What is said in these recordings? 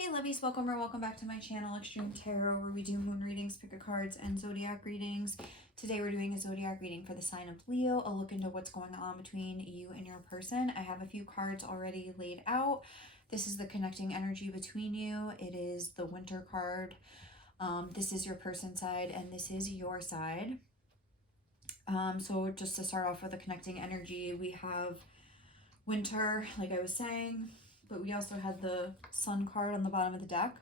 Hey lovies, welcome or welcome back to my channel, Extreme Tarot, where we do moon readings, pick a cards, and zodiac readings. Today we're doing a zodiac reading for the sign of Leo, a look into what's going on between you and your person. I have a few cards already laid out. This is the connecting energy between you. It is the winter card. This is your person's side, and this is your side. So just to start off with the connecting energy, we have winter, like I was saying, but we also had the sun card on the bottom of the deck.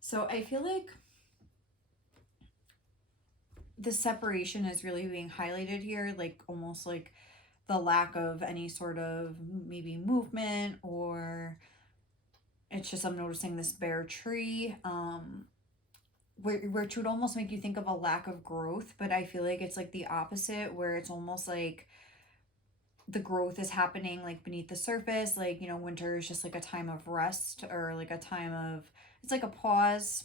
So I feel like the separation is really being highlighted here, like almost like the lack of any sort of maybe movement, or it's just I'm noticing this bare tree, which would almost make you think of a lack of growth, but I feel like it's like the opposite, where it's almost like the growth is happening like beneath the surface. Like, you know, winter is just like a time of rest, or like a time of, it's like a pause,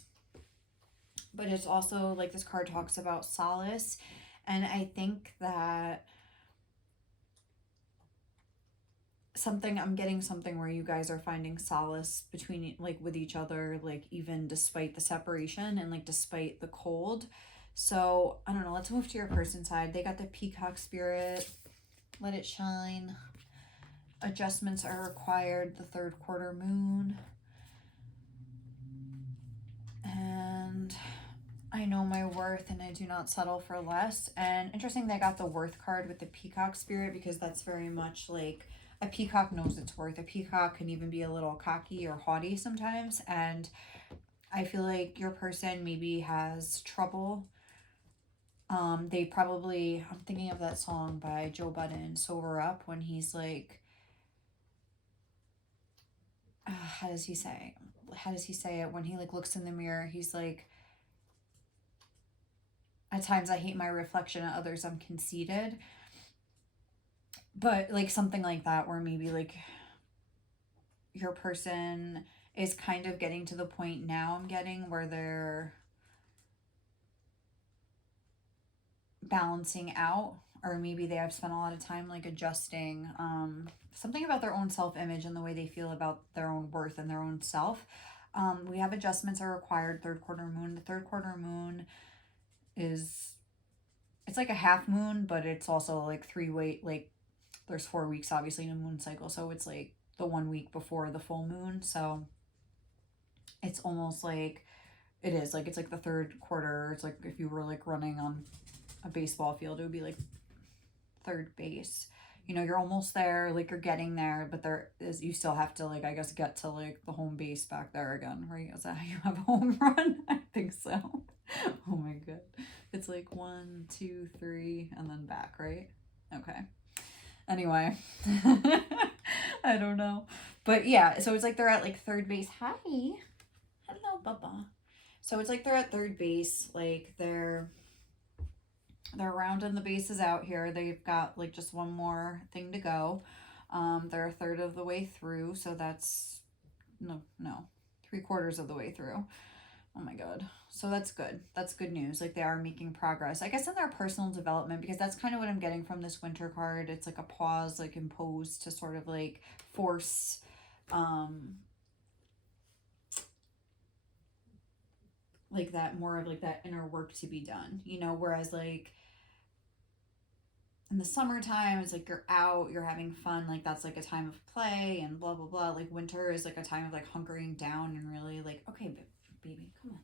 but it's also like this card talks about solace. And I think that I'm getting something where you guys are finding solace between, like, with each other, like even despite the separation and like despite the cold. So I don't know, let's move to your person side. They got the peacock spirit. Let it shine. Adjustments are required. The third quarter moon. And I know my worth and I do not settle for less. And interesting, they got the worth card with the peacock spirit, because that's very much like a peacock knows its worth. A peacock can even be a little cocky or haughty sometimes. And I feel like your person maybe has trouble. They probably, I'm thinking of that song by Joe Budden, Sober Up, when he's like, how does he say it when he like looks in the mirror? He's like, at times I hate my reflection, at others I'm conceited. But like something like that, where maybe like your person is kind of getting to the point now I'm getting where they're balancing out, or maybe they have spent a lot of time like adjusting something about their own self-image and the way they feel about their own worth and their own self. We have adjustments are required. Third quarter moon. The third quarter moon is, it's like a half moon, but it's also like like there's 4 weeks obviously in a moon cycle, so it's like the 1 week before the full moon. So it's almost like it is like, it's like the third quarter. It's like if you were like running on a baseball field, it would be like third base. You know, you're almost there, like you're getting there, but there is, you still have to like, I guess, get to like the home base back there again, right? Is that how you have a home run? I think so. Oh my god. It's like 1, 2, 3, and then back, right? Okay. Anyway. I don't know. But yeah, so it's like they're at like third base. Hi. Hello, Bubba. So it's like they're at third base, like they're rounding the bases out here. They've got like just one more thing to go. They're a third of the way through, so that's no, 3/4 of the way through. Oh my god. So that's good. That's good news. Like they are making progress, I guess, in their personal development, because that's kind of what I'm getting from this winter card. It's like a pause, like imposed to sort of like force like that, more of like that inner work to be done, you know, whereas like in the summertime it's like you're out, you're having fun, like that's like a time of play and blah blah blah. Like winter is like a time of like hunkering down and really like, okay baby, come on,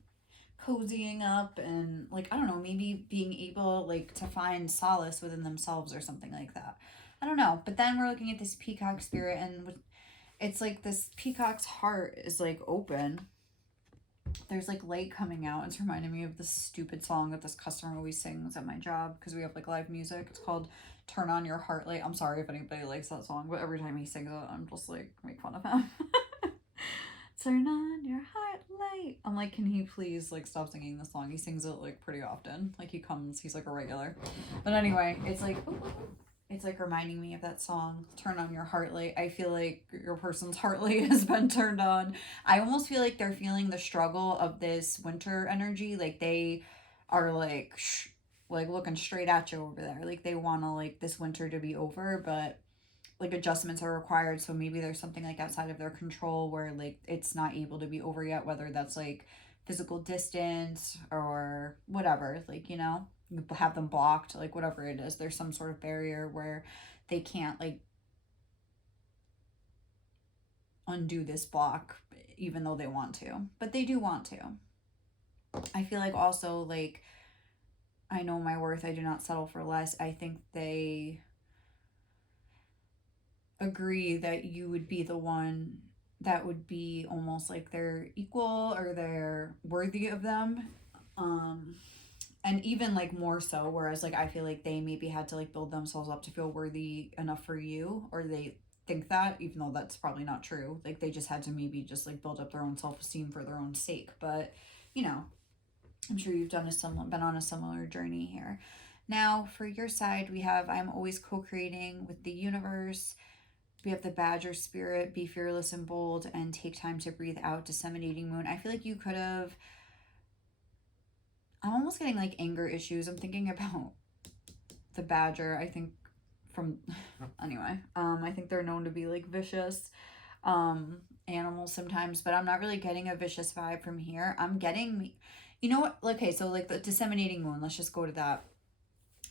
cozying up, and like, I don't know, maybe being able like to find solace within themselves or something like that. I don't know. But then we're looking at this peacock spirit, and it's like this peacock's heart is like open. There's like light coming out. It's reminding me of this stupid song that this customer always sings at my job, because we have like live music. It's called Turn On Your Heart Light. I'm sorry if anybody likes that song, but every time he sings it, I'm just like, make fun of him. Turn on your heart light. I'm like, can he please like stop singing this song? He sings it like pretty often. Like he's like a regular. But anyway, it's like, ooh, it's like reminding me of that song, Turn On Your Heart Light. I feel like your person's heart light has been turned on. I almost feel like they're feeling the struggle of this winter energy. Like they are like looking straight at you over there. Like they want to like this winter to be over, but like adjustments are required. So maybe there's something like outside of their control where like it's not able to be over yet, whether that's like physical distance or whatever, like, you know, you have them blocked, like whatever it is, there's some sort of barrier where they can't like undo this block even though they want to, but they do want to. I feel like also like I know my worth, I do not settle for less. I think they agree that you would be the one that would be almost like they're equal or they're worthy of them. Um and even like more so, whereas like I feel like they maybe had to like build themselves up to feel worthy enough for you, or they think that, even though that's probably not true. Like they just had to maybe just like build up their own self-esteem for their own sake. But you know, I'm sure you've been on a similar journey here. Now, for your side, we have I'm always co-creating with the universe. We have the Badger spirit, be fearless and bold, and take time to breathe out, disseminating moon. I feel like you could have. I'm almost getting like anger issues. I'm thinking about the Badger. I think from anyway. I think they're known to be like vicious animals sometimes, but I'm not really getting a vicious vibe from here. I'm getting, you know what? Okay, so like the disseminating moon. Let's just go to that.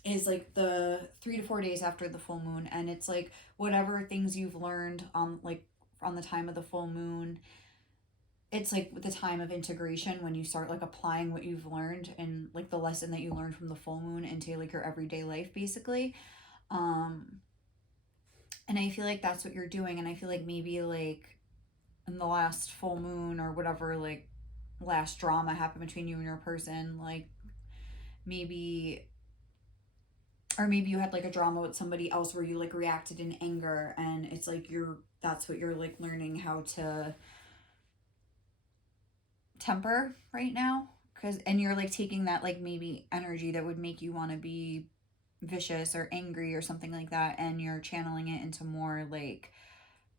Is like the 3 to 4 days after the full moon, and it's like whatever things you've learned on like on the time of the full moon, it's like the time of integration when you start like applying what you've learned and like the lesson that you learned from the full moon into like your everyday life basically. um and I feel like that's what you're doing, and I feel like maybe like in the last full moon or whatever, like last drama happened between you and your person, like maybe, or maybe you had like a drama with somebody else where you like reacted in anger, and it's like you're that's what you're like learning how to temper right now, because and you're like taking that like maybe energy that would make you want to be vicious or angry or something like that, and you're channeling it into more like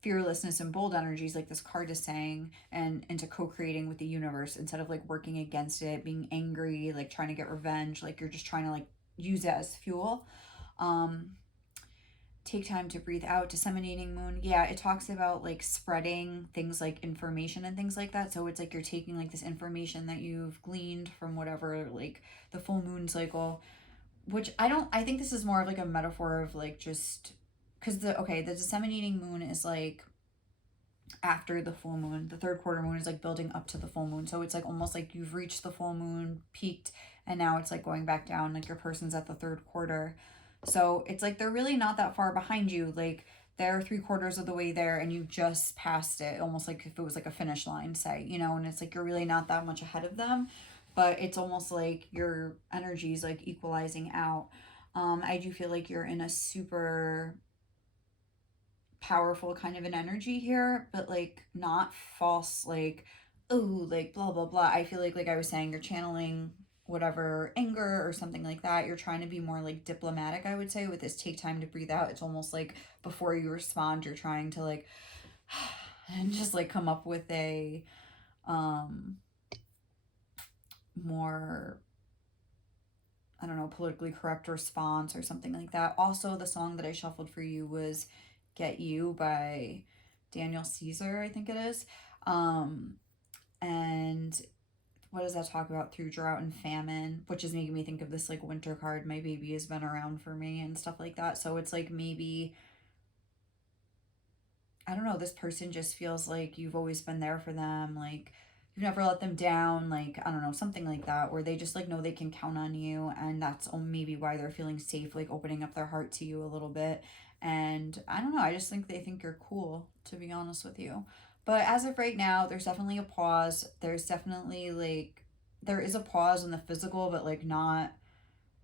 fearlessness and bold energies like this card is saying, and into co-creating with the universe instead of like working against it, being angry, like trying to get revenge, like you're just trying to like use it as fuel. um Take time to breathe out, disseminating moon. Yeah, it talks about like spreading things like information and things like that. So it's like you're taking like this information that you've gleaned from whatever like the full moon cycle, which I think this is more of like a metaphor of like just because the disseminating moon is like after the full moon. The third quarter moon is like building up to the full moon, so it's like almost like you've reached the full moon, peaked, and now it's like going back down, like your person's at the third quarter. So it's like they're really not that far behind you. Like they're 3/4 of the way there and you just passed it, almost like if it was like a finish line, say, you know, and it's like you're really not that much ahead of them, but it's almost like your energy is like equalizing out. I do feel like you're in a super powerful kind of an energy here, but like not false, like, oh, like blah blah blah. I feel like I was saying, you're channeling whatever anger or something like that. You're trying to be more like diplomatic, I would say, with this take time to breathe out. It's almost like before you respond, you're trying to like and just like come up with a more, I don't know, politically correct response or something like that. Also, the song that I shuffled for you was Get You by Daniel Caesar, I think it is. And what does that talk about? Through drought and famine, which is making me think of this like winter card. My baby has been around for me and stuff like that. So it's like maybe, I don't know, this person just feels like you've always been there for them. Like you've never let them down. Like, I don't know, something like that, where they just like know they can count on you. And that's maybe why they're feeling safe, like opening up their heart to you a little bit. And I don't know, I just think they think you're cool, to be honest with you. But as of right now, there's definitely a pause. There's definitely like, there is a pause in the physical, but like not,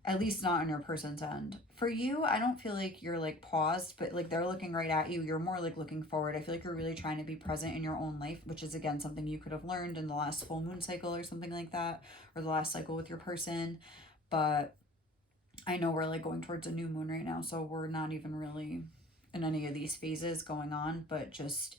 at least not on your person's end. For you, I don't feel like you're like paused, but like they're looking right at you. You're more like looking forward. I feel like you're really trying to be present in your own life, which is again something you could have learned in the last full moon cycle or something like that, or the last cycle with your person. But I know we're like going towards a new moon right now, so we're not even really in any of these phases going on, but just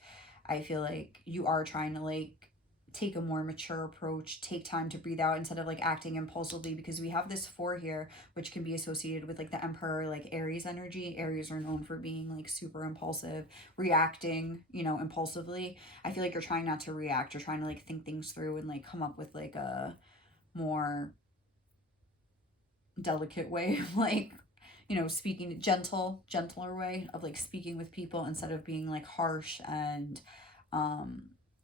I feel like you are trying to like take a more mature approach, take time to breathe out instead of like acting impulsively, because we have this 4 here, which can be associated with like the Emperor, like Aries energy. Aries are known for being like super impulsive, reacting, you know, impulsively. I feel like you're trying not to react. You're trying to like think things through and like come up with like a more delicate way of like, you know, speaking, gentler way of like speaking with people instead of being like harsh and,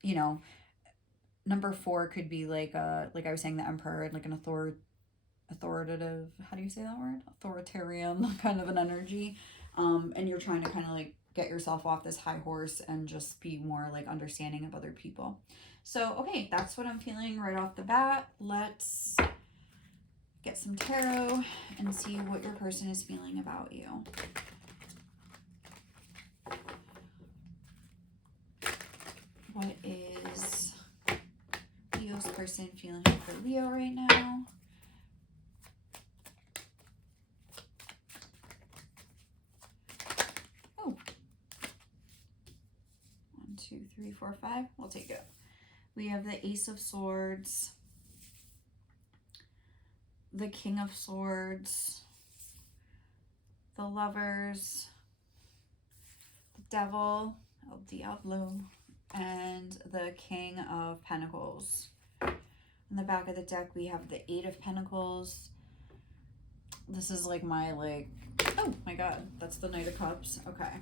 you know, number 4 could be like I was saying, the Emperor, like an authoritative, how do you say that word, authoritarian kind of an energy, and you're trying to kind of like get yourself off this high horse and just be more like understanding of other people. So okay, that's what I'm feeling right off the bat. Let's get some tarot and see what your person is feeling about you. What is Leo's person feeling for Leo right now? Oh. 1, 2, 3, 4, 5. We'll take it. We have the Ace of Swords, the King of Swords, the Lovers, the Devil, El Diablo, and the King of Pentacles. In the back of the deck, we have the 8 of Pentacles. This is like my oh my god, that's the Knight of Cups. Okay.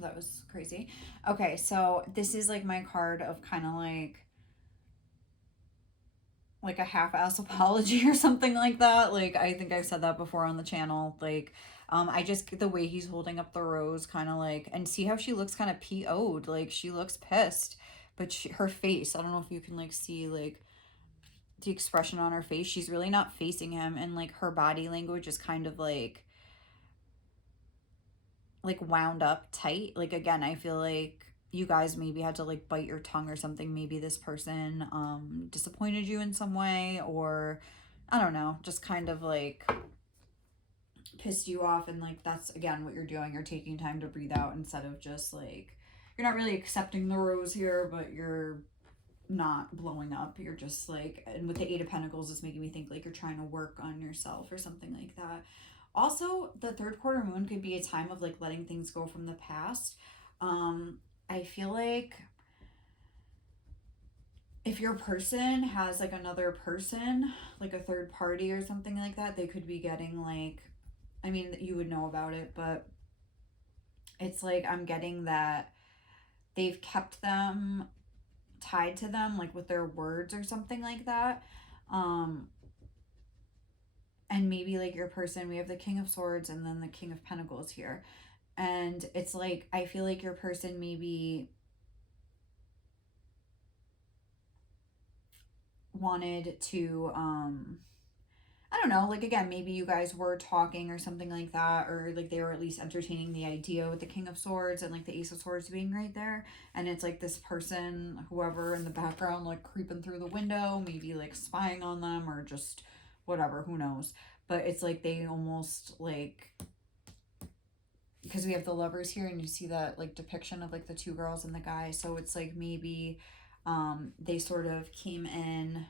That was crazy. Okay, so this is like my card of kind of like a half-ass apology or something like that. Like, I think I've said that before on the channel. Like, I just, the way he's holding up the rose, kind of like, and see how she looks kind of PO'd. Like, she looks pissed. But her face, I don't know if you can like see like the expression on her face. She's really not facing him, and like her body language is kind of like wound up tight. Like, again, I feel like you guys maybe had to like bite your tongue or something. Maybe this person disappointed you in some way, or I don't know, just kind of like pissed you off. And like, that's again what you're doing. You're taking time to breathe out instead of just like, you're not really accepting the rose here, but you're not blowing up. You're just like, and with the 8 of Pentacles, it's making me think like you're trying to work on yourself or something like that. Also, the 3rd quarter moon could be a time of like letting things go from the past. I feel like if your person has like another person, like a third party or something like that, they could be getting like, I mean, you would know about it, but it's like I'm getting that they've kept them tied to them, like with their words or something like that. And maybe like your person, we have the King of Swords and then the King of Pentacles here. And it's like, I feel like your person maybe wanted to, I don't know, like, again, maybe you guys were talking or something like that, or like they were at least entertaining the idea with the King of Swords and like the Ace of Swords being right there. And it's like this person, whoever in the background, like creeping through the window, maybe like spying on them or just whatever, who knows. But it's like they almost like, because we have the Lovers here and you see that like depiction of like the 2 girls and the guy. So it's like maybe they sort of came in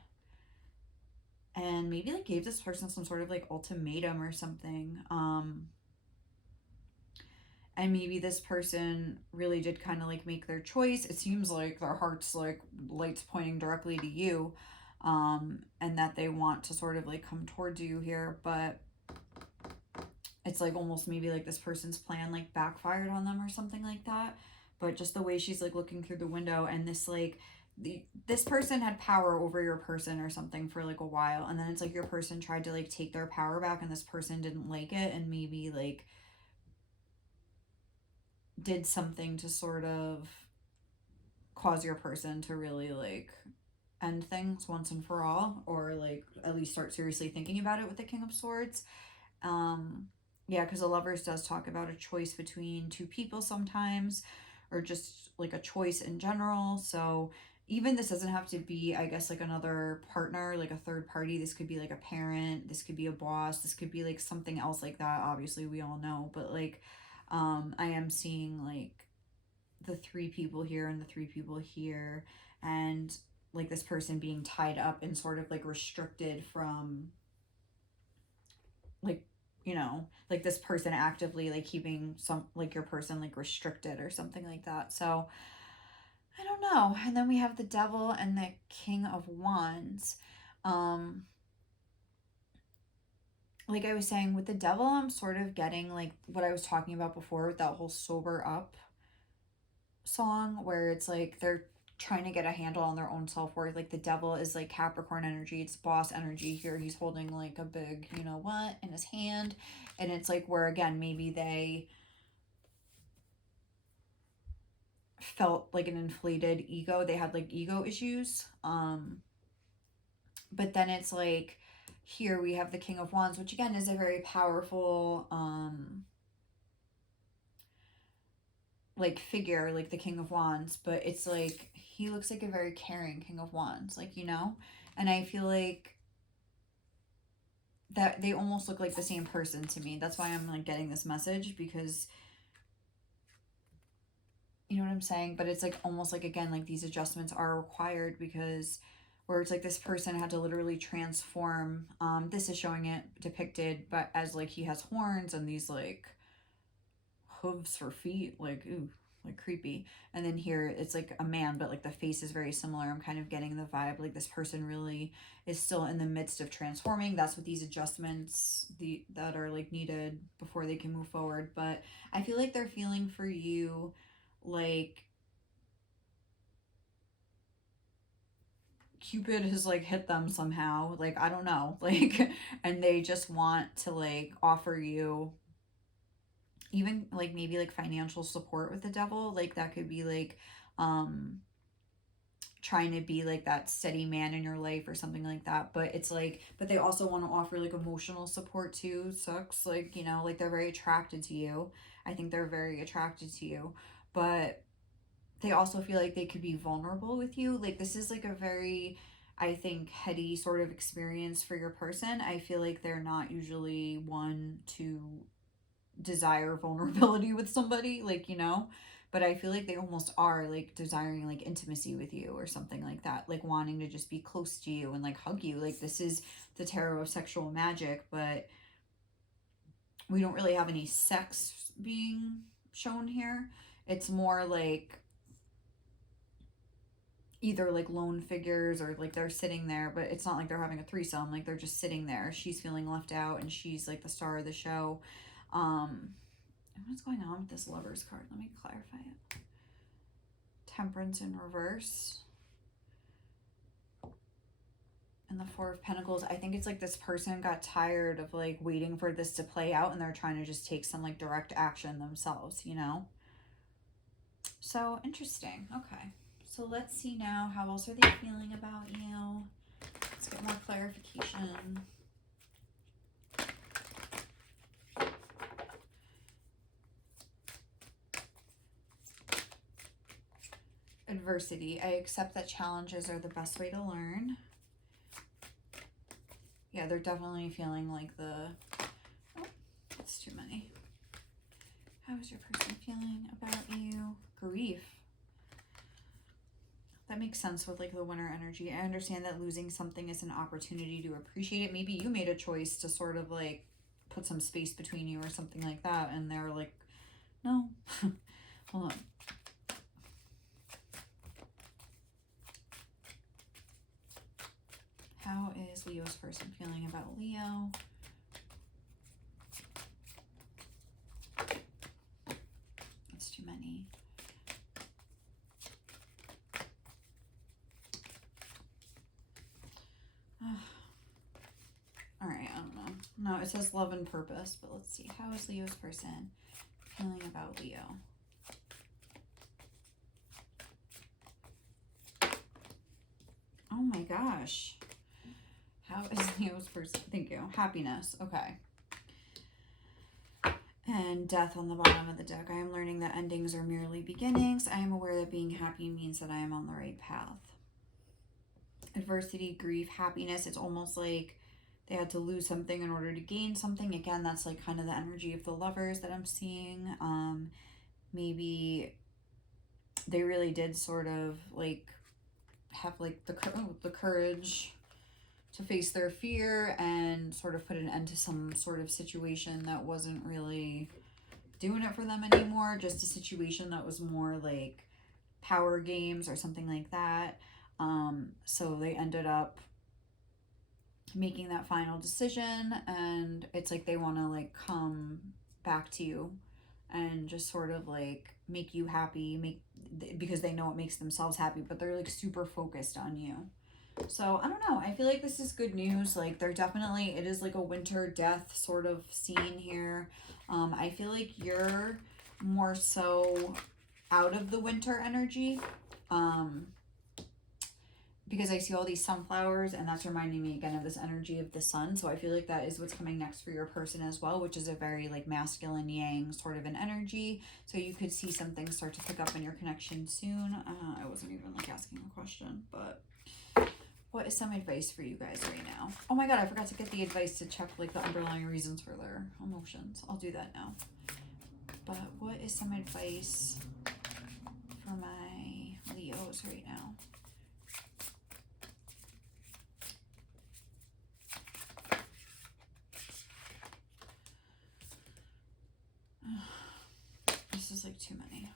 and maybe like gave this person some sort of like ultimatum or something. And maybe this person really did kind of like make their choice. It seems like their heart's like lights pointing directly to you, and that they want to sort of like come towards you here. But it's like almost maybe like this person's plan like backfired on them or something like that. But just the way she's like looking through the window, and this like this person had power over your person or something for like a while, and then it's like your person tried to like take their power back, and this person didn't like it and maybe like did something to sort of cause your person to really like end things once and for all, or like at least start seriously thinking about it with the King of Swords. Yeah, because the Lovers does talk about a choice between 2 people sometimes, or just like a choice in general. So even this doesn't have to be, I guess, like another partner, like a third party. This could be like a parent, this could be a boss, this could be like something else like that. Obviously, we all know, but like I am seeing like the 3 people here and the 3 people here. and like this person being tied up and sort of like restricted from like, you know, like this person actively like keeping some like your person like restricted or something like that. So I don't know. And then we have the Devil and the King of Wands. Like I was saying with the Devil, I'm sort of getting like what I was talking about before with that whole Sober Up song, where it's like they're trying to get a handle on their own self-worth. Like the Devil is like Capricorn energy, it's boss energy here. He's holding like a big, you know what, in his hand. And it's like where again, maybe they felt like an inflated ego. They had like ego issues. But then it's like here we have the King of Wands, which again is a very powerful like figure, like the King of Wands, but it's like he looks like a very caring King of Wands, like, you know. And I feel like that they almost look like the same person to me. That's why I'm like getting this message, because you know what I'm saying. But it's like almost like again like these adjustments are required, because where it's like this person had to literally transform. This is showing it depicted but as like he has horns and these like hooves for feet, like ooh, like creepy. And then here it's like a man, but like the face is very similar. I'm kind of getting the vibe like this person really is still in the midst of transforming. That's what these adjustments that are like needed before they can move forward. But I feel like they're feeling for you like Cupid has like hit them somehow, like I don't know, like and they just want to like offer you even like maybe like financial support with the Devil. Like that could be like trying to be like that steady man in your life or something like that. But it's like, but they also want to offer like emotional support too. Sucks, like, you know, like they're very attracted to you. I think they're very attracted to you, but they also feel like they could be vulnerable with you. Like this is like a very, I think, heady sort of experience for your person. I feel like they're not usually one to desire vulnerability with somebody, like, you know. But I feel like they almost are like desiring like intimacy with you or something like that, like wanting to just be close to you and like hug you. Like this is the tarot of sexual magic, but we don't really have any sex being shown here. It's more like either like lone figures or like they're sitting there, but it's not like they're having a threesome. Like they're just sitting there. She's feeling left out and she's like the star of the show. What's going on with this Lovers card? Let me clarify it. Temperance in reverse. And the Four of Pentacles. I think it's like this person got tired of like waiting for this to play out and they're trying to just take some like direct action themselves, you know? So interesting. Okay. So let's see now. How else are they feeling about you? Let's get more clarification. Adversity. I accept that challenges are the best way to learn. Yeah, they're definitely feeling like the... Oh, that's too many. How is your person feeling about you? Grief. That makes sense with like the winter energy. I understand that losing something is an opportunity to appreciate it. Maybe you made a choice to sort of like put some space between you or something like that. And they're like, no. Hold on. How is Leo's person feeling about Leo? It's too many. All right, I don't know. No, it says love and purpose, but let's see. How is Leo's person feeling about Leo? Oh my gosh. How is Leo's person? Thank you. Happiness. Okay. And death on the bottom of the deck. I am learning that endings are merely beginnings. I am aware that being happy means that I am on the right path. Adversity, grief, happiness. It's almost like they had to lose something in order to gain something. Again, that's like kind of the energy of the Lovers that I'm seeing. Maybe they really did sort of like have like the courage to face their fear and sort of put an end to some sort of situation that wasn't really doing it for them anymore, just a situation that was more like power games or something like that. So they ended up making that final decision, and it's like they want to like come back to you and just sort of like make you happy, because they know it makes themselves happy, but they're like super focused on you. So I don't know, I feel like this is good news. Like they're definitely, it is like a winter death sort of scene here. I feel like you're more so out of the winter energy, because I see all these sunflowers, and that's reminding me again of this energy of the sun. So I feel like that is what's coming next for your person as well, which is a very like masculine yang sort of an energy. So you could see something start to pick up in your connection soon. I wasn't even like asking a question, but what is some advice for you guys right now? Oh my god, I forgot to get the advice to check like the underlying reasons for their emotions. I'll do that now. But what is some advice for my Leos right now? This is like too many.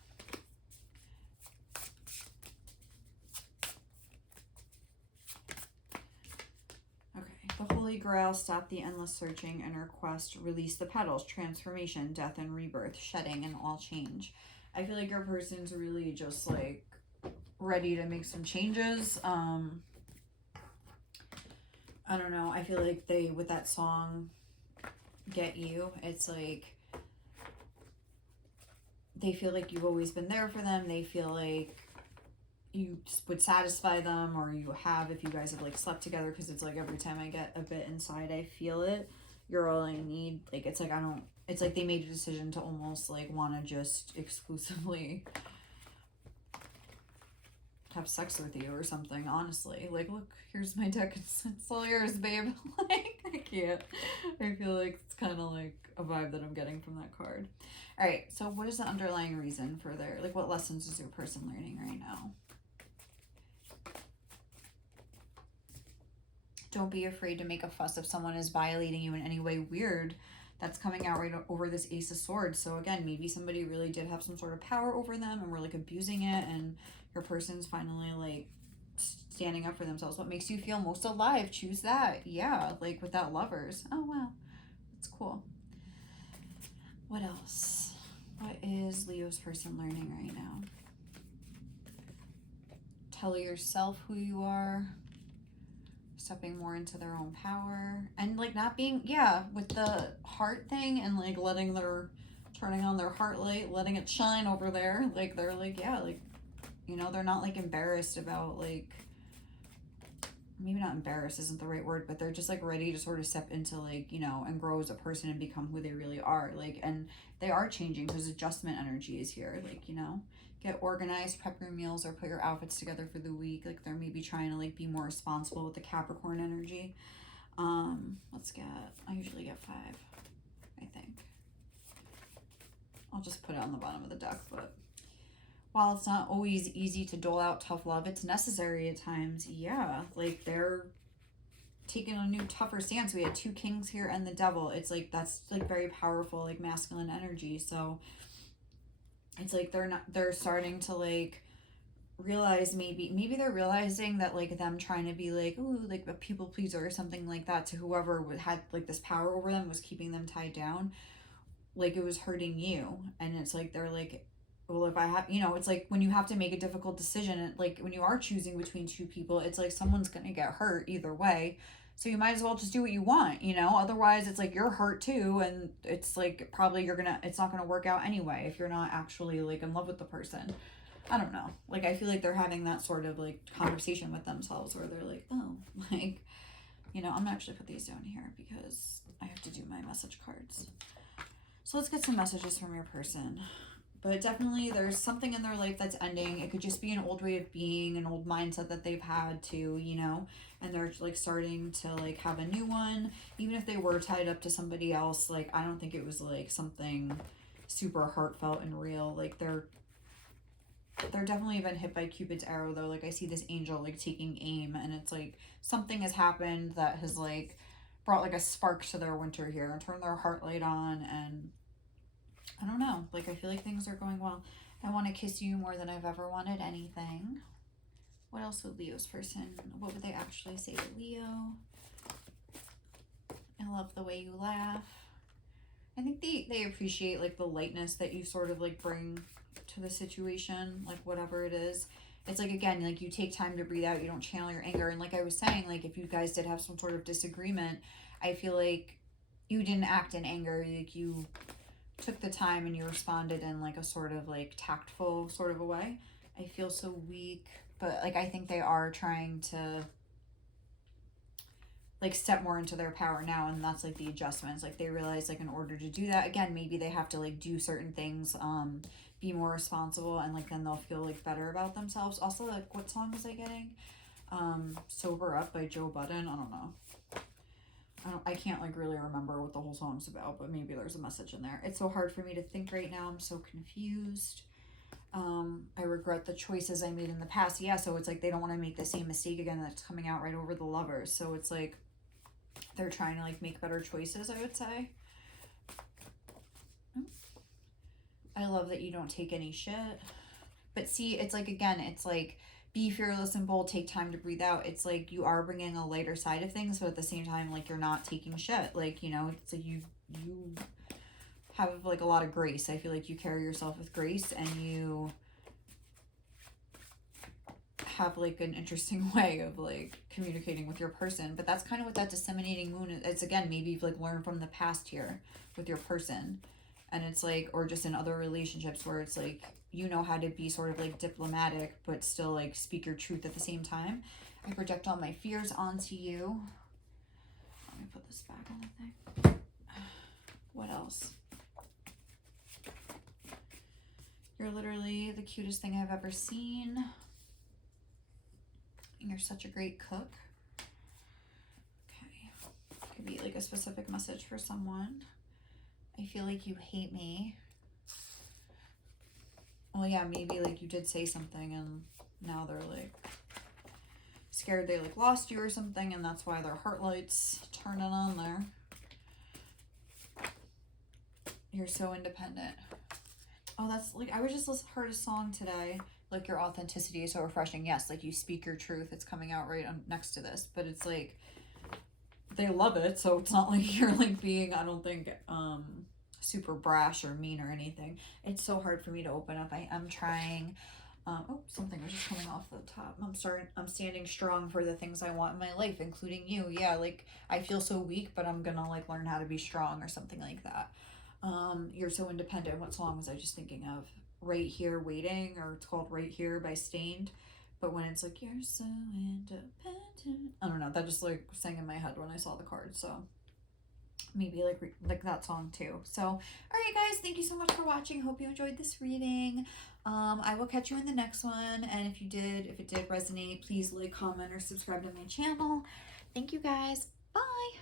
The Holy Grail, stop the endless searching, inner quest, release the petals, transformation, death and rebirth, shedding and all change. I feel like your person's really just like ready to make some changes. I don't know. I feel like they, with that song, Get You, it's like they feel like you've always been there for them. They feel like you would satisfy them, or you have if you guys have like slept together, because it's like every time I get a bit inside I feel it. You're all I need. Like it's like it's like they made a decision to almost like want to just exclusively have sex with you or something, honestly. Like, look, here's my deck, it's all yours, babe. Like I can't. I feel like it's kind of like a vibe that I'm getting from that card. All right, so what is the underlying reason for their, like, what lessons is your person learning right now? Don't be afraid to make a fuss if someone is violating you in any way weird. That's coming out right over this Ace of Swords. So again, maybe somebody really did have some sort of power over them and were like abusing it, and your person's finally like standing up for themselves. What makes you feel most alive? Choose that. Yeah, like with that Lovers. Oh wow, that's cool. What else? What is Leo's person learning right now? Tell yourself who you are. Stepping more into their own power, and like not being, yeah, with the heart thing, and like turning on their heart light, letting it shine over there. Like they're like, yeah, like, you know, they're not like embarrassed about, like, maybe not embarrassed isn't the right word, but they're just like ready to sort of step into like, you know, and grow as a person and become who they really are. Like, and they are changing because adjustment energy is here. Like, you know, get organized, prep your meals, or put your outfits together for the week. Like they're maybe trying to like be more responsible with the Capricorn energy. Let's get, I usually get 5, I think. I'll just put it on the bottom of the deck, but while it's not always easy to dole out tough love, it's necessary at times. Yeah, like they're taking a new tougher stance. We had 2 kings here and the devil. It's like that's like very powerful, like masculine energy. So it's like they're starting to like realize, maybe they're realizing that like them trying to be like, ooh, like a people pleaser or something like that to whoever had like this power over them, was keeping them tied down, like it was hurting you. And it's like they're like, well, if I have, you know, it's like when you have to make a difficult decision, like when you are choosing between 2 people, it's like someone's gonna get hurt either way. So you might as well just do what you want, you know? Otherwise, it's like you're hurt too, and it's like probably it's not gonna work out anyway if you're not actually like in love with the person. I don't know. Like I feel like they're having that sort of like conversation with themselves where they're like, oh, like, you know, I'm gonna actually put these down here because I have to do my message cards. So let's get some messages from your person. But definitely there's something in their life that's ending. It could just be an old way of being, an old mindset that they've had to, you know, and they're like starting to like have a new one. Even if they were tied up to somebody else, like I don't think it was like something super heartfelt and real. Like they're they're definitely been hit by Cupid's arrow though. Like I see this angel like taking aim, and it's like something has happened that has like brought like a spark to their winter here and turned their heart light on. And I don't know, like I feel like things are going well. I want to kiss you more than I've ever wanted anything. What else would Leo's person, what would they actually say to Leo? I love the way you laugh. I think they appreciate like the lightness that you sort of like bring to the situation, like whatever it is. It's like, again, like you take time to breathe out, you don't channel your anger. And like I was saying, like if you guys did have some sort of disagreement, I feel like you didn't act in anger. Like you took the time and you responded in like a sort of like tactful sort of a way. I feel so weak, but like I think they are trying to like step more into their power now, and that's like the adjustments. Like they realize like in order to do that, again, maybe they have to like do certain things, be more responsible, and like then they'll feel like better about themselves. Also, like what song was I getting? Sober Up by Joe Budden. I don't know. I can't like really remember what the whole song's about, but maybe there's a message in there. It's so hard for me to think right now. I'm so confused. I regret the choices I made in the past. Yeah, so it's like they don't want to make the same mistake again that's coming out right over the Lovers. So it's like they're trying to like make better choices, I would say. I love that you don't take any shit. But see, it's like, again, it's like be fearless and bold, take time to breathe out. It's like you are bringing a lighter side of things, but at the same time, like you're not taking shit. Like, you know, it's like you have like a lot of grace. I feel like you carry yourself with grace, and you have like an interesting way of like communicating with your person. But that's kind of what that disseminating moon is. It's, again, maybe you've like learned from the past here with your person, and it's like, or just in other relationships where it's like you know how to be sort of like diplomatic but still like speak your truth at the same time. I project all my fears onto you. Let me put this back on the thing. What else? You're literally the cutest thing I've ever seen. You're such a great cook. Okay. Could be like a specific message for someone. I feel like you hate me. Well, yeah, maybe like you did say something and now they're like scared they like lost you or something, and that's why their heart light's turning on there. You're so independent. Oh, that's like, I was just heard a song today, like your authenticity is so refreshing. Yes, like you speak your truth. It's coming out right next to this, but it's like they love it, so it's not like you're like being, I don't think, super brash or mean or anything. It's so hard for me to open up. I'm trying. Oh, something was just coming off the top. I'm standing strong for the things I want in my life, including you. Yeah, like I feel so weak, but I'm gonna like learn how to be strong or something like that. You're so independent. What song was I just thinking of? Right Here Waiting, or it's called Right Here by Stained. But when it's like, you're so independent, I don't know, that just like sang in my head when I saw the card. So maybe like that song too. So all right guys, thank you so much for watching. Hope you enjoyed this reading. I will catch you in the next one, and if it did resonate, please like, comment, or subscribe to my channel. Thank you guys. Bye.